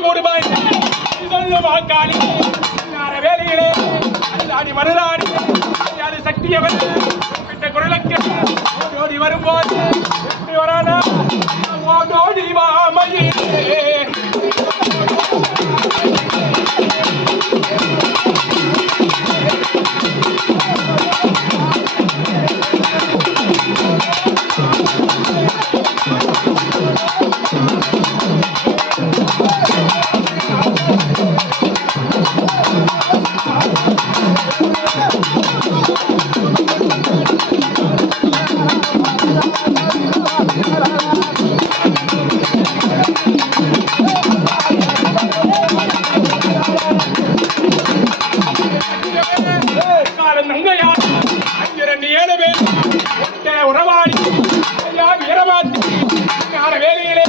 கூடுமாய் சொல்லும் வாக்காளி வேலையிலே அடி மறுநாடி அது சக்தியவன் குரலுக்கு ஓடி வரும்போது எப்படி வரானா ஓடோடி வாமையிலே உறவாடி வீரமாட்டி வேலையிலே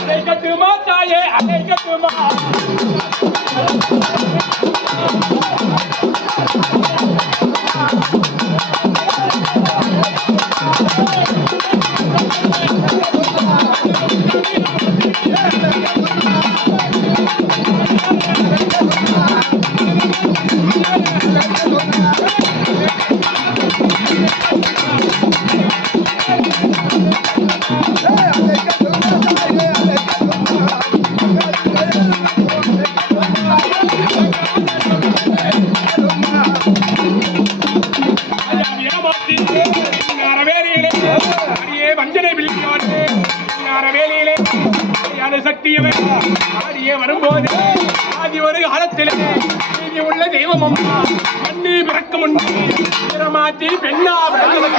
அதை கட்டுமா தாயே அதை கட்டுமா வஞ்சனை விழிக்காது வேலையிலே சக்தியவே ஆடியே வரும்போது ஆதி ஒரு காலத்திலே நீதி உள்ள தெய்வம் அம்மா கண்ணி பிறக்க முன்னே மாற்றி பெண்ணா வரும்போது